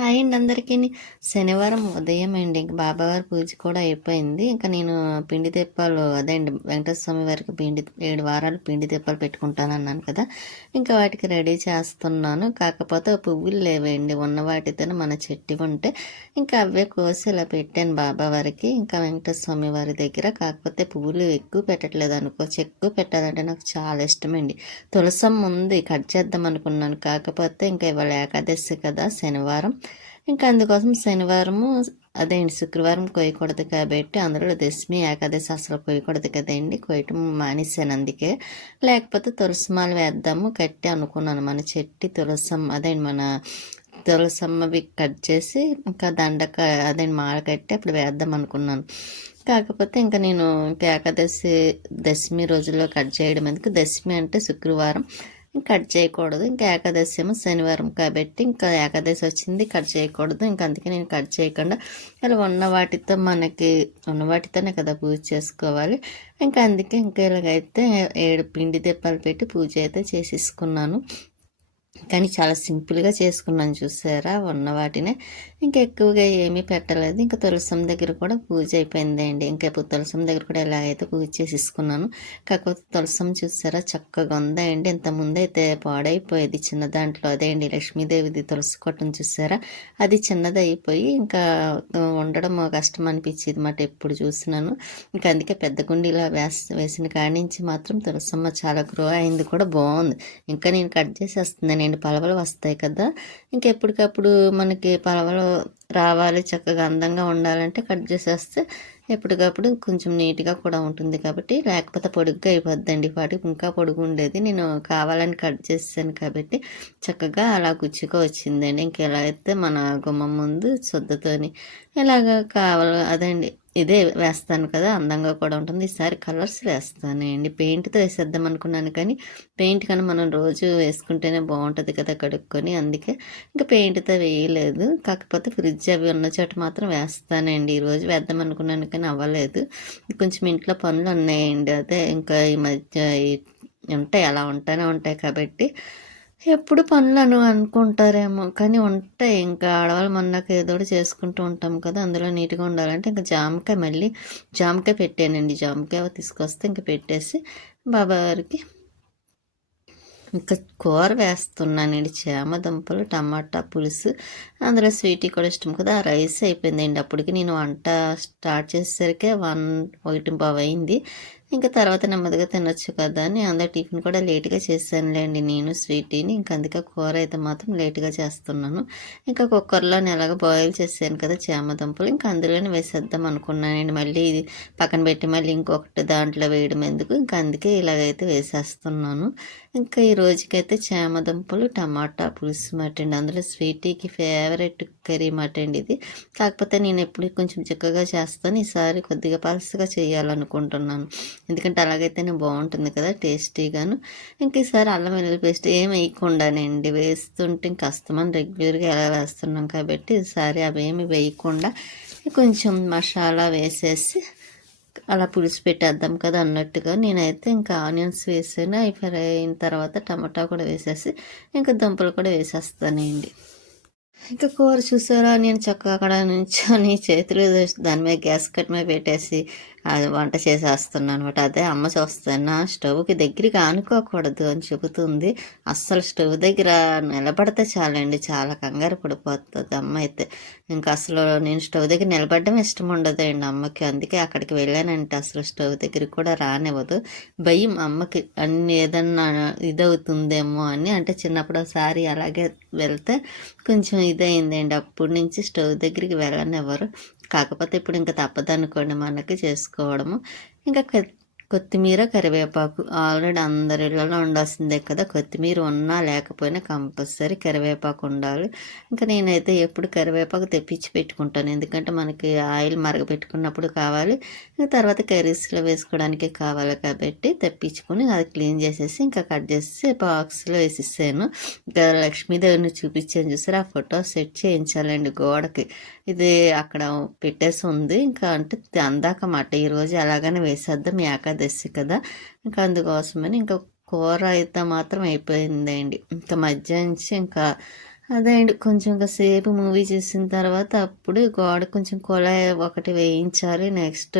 Hi అండి అందరికీ శనివారం ఉదయం అండి. ఇంక బాబావారి పూజ కూడా అయిపోయింది. ఇంకా నేను పిండి తెప్పాలు అదే అండి. వెంకటస్వామి వారికి పిండి ఏడు వారాలు పిండి తెప్పాలు పెట్టుకుంటాను అన్నాను కదా. ఇంకా వాటికి రెడీ చేస్తున్నాను. కాకపోతే పువ్వులు లేవండి. ఉన్న వాటితోనే మన చెట్టు ఉంటే ఇంకా అవే కోసి ఇలా పెట్టాను బాబావారికి. ఇంకా వెంకటస్వామి వారి దగ్గర కాకపోతే పువ్వులు ఎక్కువ పెట్టట్లేదు అనుకోవచ్చు ఎక్కువ పెట్టాలంటే నాకు చాలా ఇష్టమండి. తులసం ఉంది. కట్ చేద్దాం అనుకున్నాను. కాకపోతే ఇంకా ఇవాళ ఏకాదశి కదా శనివారం. ఇంకా అందుకోసం శనివారము అదేంటి శుక్రవారం కొయ్యకూడదు కాబట్టి అందులో దశమి ఏకాదశి అసలు కొయ్యకూడదు కదండి. కొయ్యటం మానేసాను అందుకే. లేకపోతే తులసిమాలు వేద్దాము కట్టి అనుకున్నాను. మన చెట్టి తులసం అదేంటి మన తులసమ్మవి కట్ చేసి ఇంకా దండక అదే మాల కట్టి అప్పుడు వేద్దాం అనుకున్నాను. కాకపోతే ఇంకా నేను ఇంకా ఏకాదశి దశమి రోజుల్లో కట్ చేయడం ఎందుకు? దశమి అంటే శుక్రవారం. కట్ చేయకూడదు. ఇంకా ఏకాదశి ఏమో శనివారం కాబట్టి ఇంకా ఏకాదశి వచ్చింది కట్ చేయకూడదు. ఇంకా అందుకే నేను కట్ చేయకుండా ఇలా ఉన్న వాటితో మనకి ఉన్న వాటితోనే కదా పూజ చేసుకోవాలి. ఇంకా అందుకే ఇంకా ఇలాగైతే ఏడు పిండి దీపాలు పెట్టి పూజ అయితే చేసేసుకున్నాను. కానీ చాలా సింపుల్గా చేసుకున్నాను చూసారా? ఉన్న వాటినే. ఇంకా ఎక్కువగా ఏమీ పెట్టలేదు. ఇంకా తులసం దగ్గర కూడా పూజ అయిపోయింది అండి ఇంకా తులసం దగ్గర కూడా ఎలాగైతే పూజ చేసేసుకున్నాను. కాకపోతే తులసం చూసారా? చక్కగా ఉందండి. ఇంత ముందైతే పాడైపోయేది చిన్న దాంట్లో. అదే అండి లక్ష్మీదేవిది తులసి కొట్టం చూసారా? అది చిన్నది అయిపోయి ఇంకా ఉండడం కష్టం అనిపించేది మాట ఎప్పుడు చూసినాను. ఇంకా అందుకే పెద్ద గుండీలా వేసి వేసిన కాడి నుంచి మాత్రం తులసమ్మ చాలా గ్రో అయింది. కూడా బాగుంది. ఇంకా నేను కట్ చేసేస్తున్నాను పలవలు వస్తాయి కదా ఇంకెప్పటికప్పుడు మనకి పలవలు రావాలి చక్కగా అందంగా ఉండాలంటే కట్ చేసేస్తే ఎప్పటికప్పుడు కొంచెం నీట్గా కూడా ఉంటుంది కాబట్టి లేకపోతే పొడుగ్గా అయిపోద్దండి. వాటికి ఇంకా పొడుగు ఉండేది. నేను కావాలని కట్ చేసాను కాబట్టి చక్కగా అలా గుచ్చిగా వచ్చిందండి. ఇంకెలా అయితే మన గుమ్మం ముందు శుద్ధతోని ఇలాగ కావాలి అదండి. ఇదే వేస్తాను కదా అందంగా కూడా ఉంటుంది. ఈసారి కలర్స్ వేస్తానండి పెయింట్తో వేసేద్దాం అనుకున్నాను కానీ పెయింట్ కానీ మనం రోజు వేసుకుంటేనే బాగుంటుంది కదా కడుక్కొని. అందుకే ఇంకా పెయింట్తో వేయలేదు. కాకపోతే ఫ్రిడ్జ్ అవి ఉన్న చోట మాత్రం వేస్తానండి. ఈరోజు వేద్దాం అనుకున్నాను కానీ అవ్వలేదు. కొంచెం ఇంట్లో పనులు ఉన్నాయండి. అదే ఇంకా ఈ మధ్య ఉంటాయి. అలా ఉంటానే ఉంటాయి కాబట్టి ఎప్పుడు పనులను అనుకుంటారేమో. కానీ ఉంటాయి. ఇంకా ఆడవాళ్ళు మొన్నకు ఏదో చేసుకుంటూ ఉంటాం కదా అందులో నీట్గా ఉండాలంటే ఇంకా జామకాయ మళ్ళీ జామకాయ పెట్టానండి. జామకాయ తీసుకొస్తే ఇంకా పెట్టేసి బాబా గారికి ఇంకా కూర వేస్తున్నానండి చేమ దుంపలు టమాటా పులుసు. అందులో స్వీటీ కూడా ఇష్టం కదా. ఆ రైస్ అయిపోయిందండి. అప్పటికి నేను వంట స్టార్ట్ చేసేసరికి వన్ ఒకటి బాబు అయింది ఇంకా తర్వాత నెమ్మదిగా తినొచ్చు కదా. అని అందరు టిఫిన్ కూడా లేట్గా చేశానులేండి నేను స్వీటీని. ఇంకా అందుకే కూర అయితే మాత్రం లేట్గా చేస్తున్నాను. ఇంకా కుక్కర్లో ఎలాగ బాయిల్ చేశాను కదా చేమదుంపలు ఇంకా అందులోనే వేసేద్దాం అనుకున్నానండి. మళ్ళీ ఇది పక్కన పెట్టి మళ్ళీ ఇంకొకటి దాంట్లో వేయడం ఎందుకు? ఇంకా అందుకే ఇలాగైతే వేసేస్తున్నాను. ఇంకా ఈ రోజుకైతే చేమదుంపలు టమాటా పులుసు మటండి. అందులో స్వీటీకి ఫేవరెట్ కర్రీ మటండి ఇది. కాకపోతే నేను ఎప్పుడు కొంచెం చిక్కగా చేస్తాను. ఈసారి కొద్దిగా పలసగా చేయాలనుకుంటున్నాను. ఎందుకంటే అలాగైతేనే బాగుంటుంది కదా టేస్టీగాను. ఇంక ఈసారి అల్లం వెల్లుల్లి పేస్ట్ ఏం వేయకుండానండి వేస్తుంటే ఇంక అస్తమని రెగ్యులర్గా ఎలా వేస్తున్నాం కాబట్టి ఈసారి అవేమి వేయకుండా కొంచెం మసాలా వేసేసి అలా పులుసు పెట్టేద్దాం కదా అన్నట్టుగా. నేనైతే ఇంకా ఆనియన్స్ వేసాను. అవి ఫ్రై అయిన తర్వాత టమాటా కూడా వేసేసి ఇంకా దుంపలు కూడా వేసేస్తానండి. ఇంకా కూర చూసారా? నేను చక్కగా అక్కడ నుంచొని చేతులు దాని మీద గ్యాస్ కట్ మీద పెట్టేసి అది వంట చేసేస్తున్నాను అనమాట అదే అమ్మ చూస్తున్నా స్టవ్కి దగ్గరికి ఆనుకోకూడదు అని చెబుతుంది. అస్సలు స్టవ్ దగ్గర నిలబడితే చాలండి చాలా కంగారు పడిపోతుంది అమ్మ అయితే. ఇంకా అసలు నేను స్టవ్ దగ్గర నిలబడడం ఇష్టం ఉండదు అండి అమ్మకి. అందుకే అక్కడికి వెళ్ళానంటే అసలు స్టవ్ దగ్గరికి కూడా రానివ్వదు. భయం అమ్మకి. అన్ని ఏదన్నా ఇదవుతుందేమో అని అంటే చిన్నప్పుడు ఒకసారి అలాగే వెళ్తే కొంచెం ఇదైందండి అప్పటి నుంచి స్టవ్ దగ్గరికి వెళ్ళనివ్వరు. కాకపోతే ఇప్పుడు ఇంకా తప్పదనుకోండి మనకి చేసుకోవడము. ఇంకా కొత్తిమీర కరివేపాకు. ఆల్రెడీ అందరి ఇళ్ళలో ఉండాల్సిందే కదా. కొత్తిమీర ఉన్నా లేకపోయినా కంపల్సరీ కరివేపాకు ఉండాలి. ఇంకా నేనైతే ఎప్పుడు కరివేపాకు తెప్పించి పెట్టుకుంటాను. ఎందుకంటే మనకి ఆయిల్ మరగపెట్టుకున్నప్పుడు కావాలి. తర్వాత కర్రీస్లో వేసుకోవడానికి కావాలి కాబట్టి తెప్పించుకొని అది క్లీన్ చేసేసి ఇంకా కట్ చేసి బాక్స్లో వేసేసాను. ఇంకా లక్ష్మీదేవిని చూపించాను చూసారు? ఆ ఫోటో సెట్ చేయించాలండి గోడకి. ఇది అక్కడ పెట్టేసి ఉంది. ఇంకా అంటే అందాక మాట. ఈరోజు ఎలాగైనా వేసేద్దాం. ఏకాదశి కదా. ఇంకా అందుకోసమని ఇంకా కూర అయితే మాత్రం అయిపోయిందండి. ఇంకా మధ్యాహ్నం నుంచి ఇంకా అదే అండి కొంచెం సేపు మూవీ చూసిన తర్వాత అప్పుడు గోడ కొంచెం కొలాయి ఒకటి వేయించాలి. నెక్స్ట్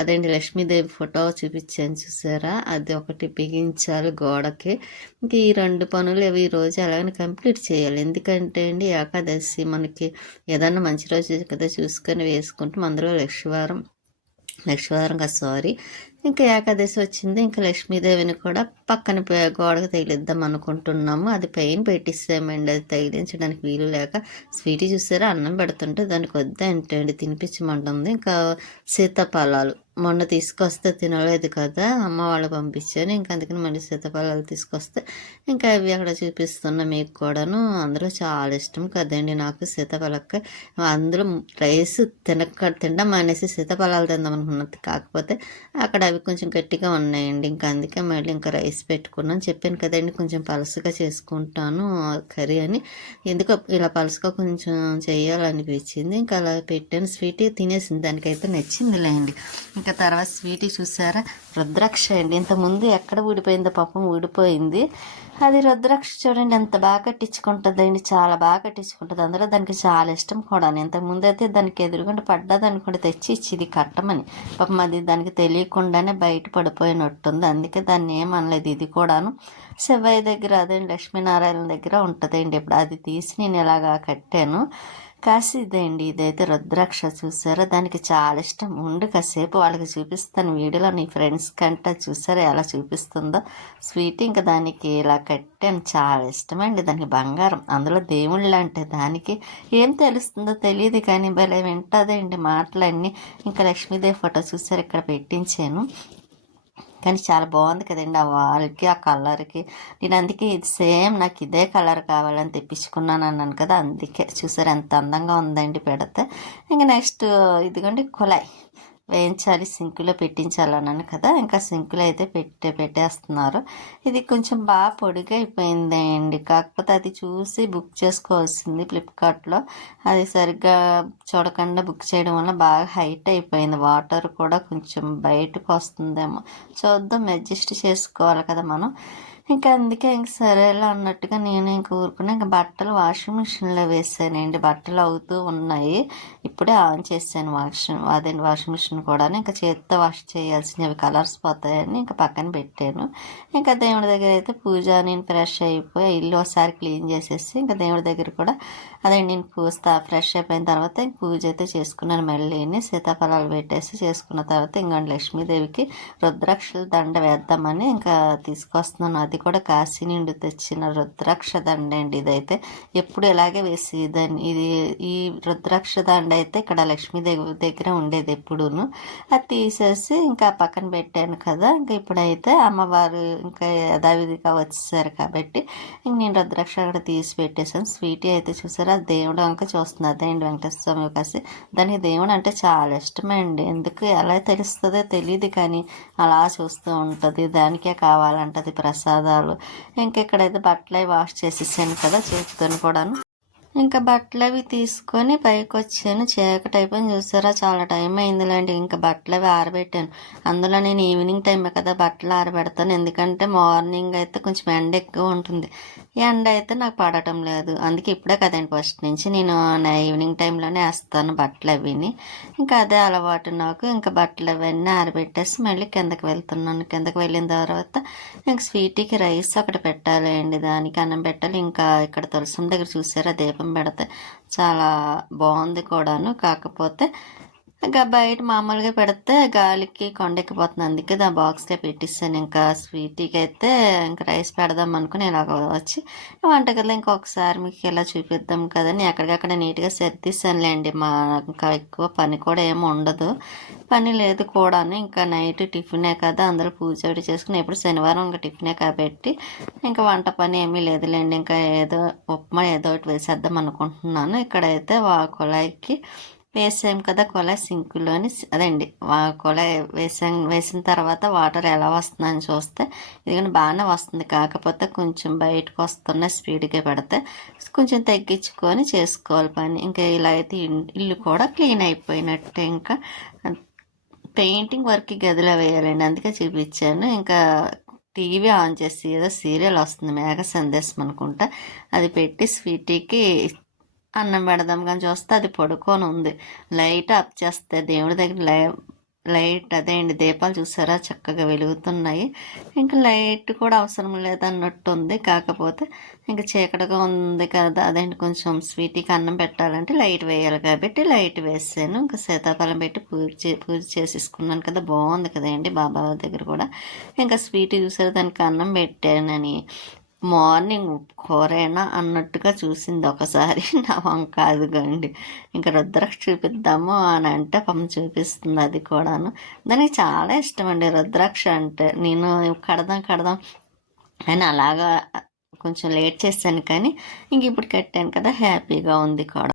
అదేంటి లక్ష్మీదేవి ఫోటో చూపించాను చూసారా? అది ఒకటి బిగించాలి గోడకి. ఇంక ఈ రెండు పనులు అవి ఈ రోజు అలాగనే కంప్లీట్ చేయాలి. ఎందుకంటే అండి ఏకాదశి మనకి ఏదన్నా మంచి రోజు కదా చూసుకొని వేసుకుంటాం. అందులో లక్ష్మీవారం లక్ష్మీవారం కదా సారీ. ఇంకా ఏకాదశి వచ్చింది. ఇంకా లక్ష్మీదేవిని కూడా పక్కన పే- గోడకు తగిలిద్దాం అనుకుంటున్నాము. అది పెయిన్ పెట్టిస్తామండి. అది తగిలించడానికి వీలు లేక స్వీటీ చూసారా? అన్నం పెడుతుంటే దానికి వద్దంటే ఏంటండి తినిపించమంటుంది. ఇంకా సీతాఫలాలు. మొన్న తీసుకొస్తే తినలేదు కదా అమ్మ వాళ్ళు పంపించాను ఇంకా అందుకని మళ్ళీ సీతాఫలాలు తీసుకొస్తే ఇంకా అవి అక్కడ చూపిస్తున్నా మీకు కూడాను అందులో చాలా ఇష్టం కదండి నాకు సీతాఫలక్క అందులో రైస్ తినక తినడం మానేసి సీతాఫలాలు తిందాం అనుకున్నది. కాకపోతే అక్కడ అవి కొంచెం గట్టిగా ఉన్నాయండి. ఇంకా అందుకే మళ్ళీ ఇంకా రైస్ పెట్టుకున్నాను చెప్పాను కదండి కొంచెం పలసగా చేసుకుంటాను కర్రీ అని. ఎందుకో ఇలా పలసగా కొంచెం చేయాలనిపించింది. ఇంకా అలా పెట్టాను. స్వీట్ తినేసింది. దానికైతే నచ్చిందిలేండి. ఇంకా తర్వాత స్వీట్ చూసారా? రుద్రాక్ష అండి. ఇంతకుముందు ఎక్కడ ఊడిపోయిందో పాపం ఊడిపోయింది. అది రుద్రాక్ష చూడండి ఎంత బాగా కట్టించుకుంటుందండి. చాలా బాగా కట్టించుకుంటుంది. అందులో దానికి చాలా ఇష్టం కూడా. ఇంతకుముందు అయితే దానికి ఎదురుగుండా పడ్డది అనుకుంటే తెచ్చి ఇచ్చింది కట్టమని. పాపం అది దానికి తెలియకుండానే బయట పడిపోయినట్టుంది. అందుకే దాన్ని ఏమనలేదు ఇది కూడాను శివయ్య దగ్గర అదే లక్ష్మీనారాయణ దగ్గర ఉంటుందండి. ఇప్పుడు అది తీసి నేను ఇలాగా కట్టాను. కాసి ఇదేండి ఇదైతే రుద్రాక్ష చూసారా? దానికి చాలా ఇష్టం. ఉండు కాసేపు వాళ్ళకి చూపిస్తాను వీడియోలో. నీ ఫ్రెండ్స్ కంటే చూసారా? ఎలా చూపిస్తుందో. స్వీట్ ఇంకా దానికి ఇలా కట్టాను. చాలా ఇష్టమండి దానికి బంగారం. అందులో దేవుళ్ళు అంటే దానికి ఏం తెలుస్తుందో తెలియదు కానీ భలే వింటుందండి మాటలన్నీ. ఇంకా లక్ష్మీదేవి ఫోటో చూసారు ఇక్కడ పెట్టించాను. కానీ చాలా బాగుంది కదండి ఆ వాల్కి ఆ కలర్కి. నేను అందుకే ఇది సేమ్ నాకు ఇదే కలర్ కావాలని తెప్పించుకున్నాను అన్నాను కదా అందుకే చూసారు ఎంత అందంగా ఉందండి పెడితే. ఇంకా నెక్స్ట్ ఇదిగోండి కుళాయి. వేయించాలి సింకులో పెట్టించాలన్నాను కదా ఇంకా సింకులో అయితే పెట్టే పెట్టేస్తున్నారు. ఇది కొంచెం బాగా పొడిగా అయిపోయిందండి. కాకపోతే అది చూసి బుక్ చేసుకోవాల్సింది ఫ్లిప్కార్ట్లో. అది సరిగ్గా చూడకుండా బుక్ చేయడం వల్ల బాగా హైట్ అయిపోయింది. వాటర్ కూడా కొంచెం బయటకు వస్తుందేమో. చూద్దాం అడ్జస్ట్ చేసుకోవాలి కదా మనం. ఇంకా అందుకే ఇంక సరేలా అన్నట్టుగా నేను ఇంక ఇంకా బట్టలు వాషింగ్ మిషన్లో వేసానండి బట్టలు అవుతూ ఉన్నాయి. ఇప్పుడే ఆన్ చేశాను వాషింగ్ అదే వాషింగ్ మిషన్ కూడా ఇంకా చేత్తో వాష్ చేయాల్సినవి కలర్స్ పోతాయని ఇంకా పక్కన పెట్టాను. ఇంకా దేవుడి దగ్గర అయితే పూజ నేను ఫ్రెష్ అయిపోయి ఇల్లు ఒకసారి క్లీన్ చేసేసి ఇంకా దేవుడి దగ్గర కూడా అదే నేను పూస్తా ఫ్రెష్ అయిపోయిన తర్వాత ఇంక పూజ అయితే చేసుకున్నాను మళ్ళీని సీతాఫలాలు పెట్టేసి చేసుకున్న తర్వాత ఇంకా లక్ష్మీదేవికి రుద్రాక్షల దండ వేద్దామని ఇంకా తీసుకొస్తున్నాను. అది కూడా కాశీ నుండి తెచ్చిన రుద్రాక్ష దండ అండి ఇదైతే. ఎప్పుడు ఇలాగే వేసి దాన్ని ఇది ఈ రుద్రాక్ష దండ అయితే ఇక్కడ లక్ష్మీదేవి దగ్గర ఉండేది ఎప్పుడూను. అది తీసేసి ఇంకా పక్కన పెట్టాను కదా ఇంకా ఇప్పుడైతే అమ్మవారు ఇంకా యథావిధిగా వచ్చేసారు కాబట్టి ఇంక నేను రుద్రాక్ష అక్కడ తీసి పెట్టేసాను స్వీట్ అయితే చూసారా దేవుడు ఇంకా చూస్తుంది. అదేంటి వెంకటేశ్వర స్వామి కాసి దానికి దేవుడు అంటే చాలా ఇష్టమండి ఎందుకు ఎలా తెలుస్తుందో తెలియదు కానీ అలా చూస్తూ ఉంటుంది. దానికే కావాలంటది ప్రసాదాలు ఇంకెక్కడైతే బట్టలు అవి వాష్ చేసేసాను కదా చేతితో కూడాను. ఇంకా బట్టలు అవి తీసుకొని పైకి వచ్చాను చీకటి అయిపోయింది చూసారా? చాలా టైం అయిందిలేండి. ఇంకా బట్టలు అవి ఆరబెట్టాను. అందులో నేను ఈవినింగ్ టైమే కదా బట్టలు ఆరబెడతాను. ఎందుకంటే మార్నింగ్ అయితే కొంచెం ఎండ ఎక్కువ ఉంటుంది. ఎండ అయితే నాకు పడటం లేదు. అందుకే ఇప్పుడే కదండి ఫస్ట్ నుంచి నేను నా ఈవినింగ్ టైంలోనే వేస్తాను బట్టలు అవిని. ఇంకా అదే అలవాటు నాకు. ఇంకా బట్టలు అవన్నీ ఆరబెట్టేసి మళ్ళీ కిందకి వెళ్తున్నాను. కిందకి వెళ్ళిన తర్వాత ఇంకా స్వీటీకి రైస్ అక్కడ పెట్టాలి అండి. దానికి అన్నం పెట్టాలి. ఇంకా ఇక్కడ తులసం దగ్గర చూసారా? దీపం పెడితే చాలా బాగుంది కూడాను. కాకపోతే ఇంకా బయట మామూలుగా పెడితే గాలికి కొండెక్కిపోతుంది. అందుకే దా బాక్స్లో పెట్టిస్తాను. ఇంకా స్వీట్కి అయితే ఇంకా రైస్ పెడదాం అనుకుని ఇలాగ వచ్చి వంటగదిలో ఇంకొకసారి మీకు ఇలా చూపిద్దాం కదని ఎక్కడికక్కడ నీట్గా సర్దిస్తానులేండి మా ఇంకా ఎక్కువ పని కూడా ఏమి ఉండదు. పని లేదు కూడాను. ఇంకా నైట్ టిఫినే కదా. అందులో పూజ ఒకటి చేసుకుని ఎప్పుడు శనివారం ఇంకా టిఫినే కాబట్టి ఇంకా వంట పని ఏమీ లేదులేండి. ఇంకా ఏదో ఉప్మా ఏదో ఒకటి వేసేద్దాం అనుకుంటున్నాను. ఇక్కడైతే వా కుళాయికి వేసాం కదా కొలాయి సింకులోని అదండి. వా- కొలాయి వేసాం వేసిన తర్వాత వాటర్ ఎలా వస్తుందని చూస్తే ఇది బాగానే వస్తుంది. కాకపోతే కొంచెం బయటకు వస్తున్న స్పీడ్గా పెడితే కొంచెం తగ్గించుకొని చేసుకోవాలి పని. ఇంకా ఇలా అయితే ఇల్లు కూడా క్లీన్ అయిపోయినట్టే. ఇంకా పెయింటింగ్ వర్క్ గదిలో వేయాలండి. అందుకే చూపించాను. ఇంకా టీవీ ఆన్ చేసి ఏదో సీరియల్ వస్తుంది. మేఘ సందేశం అనుకుంటా. అది పెట్టి స్వీటీకి అన్నం పెడదాం కానీ చూస్తే అది పడుకొని ఉంది. లైట్ ఆఫ్ చేస్తే దేవుడి దగ్గర లై లైట్ అదే అండి. దీపాలు చూసారా? చక్కగా వెలుగుతున్నాయి. ఇంకా లైట్ కూడా అవసరం లేదన్నట్టు ఉంది కాకపోతే ఇంకా చీకటిగా ఉంది కదా అదేంటి కొంచెం స్వీట్కి అన్నం పెట్టాలంటే లైట్ వేయాలి కాబట్టి లైట్ వేసాను. ఇంకా సీతాఫలం పెట్టి పూజ చే పూజ చేసేసుకున్నాను కదా. బాగుంది కదండి బాబా దగ్గర కూడా. ఇంకా స్వీట్ చూసారు? దానికి అన్నం పెట్టానని. మార్నింగ్ కూరేనా అన్నట్టుగా చూసింది ఒకసారి. నా వంక అదిగోండి ఇంకా రుద్రాక్ష చూపిద్దాము అని అంటే పంప చూపిస్తుంది అది కూడాను. దానికి చాలా ఇష్టం అండి రుద్రాక్ష అంటే. నేను కడదాం కడదాం అని అలాగా కొంచెం లేట్ చేశాను కానీ ఇంక ఇప్పుడు కట్టాను కదా హ్యాపీగా ఉంది కూడా.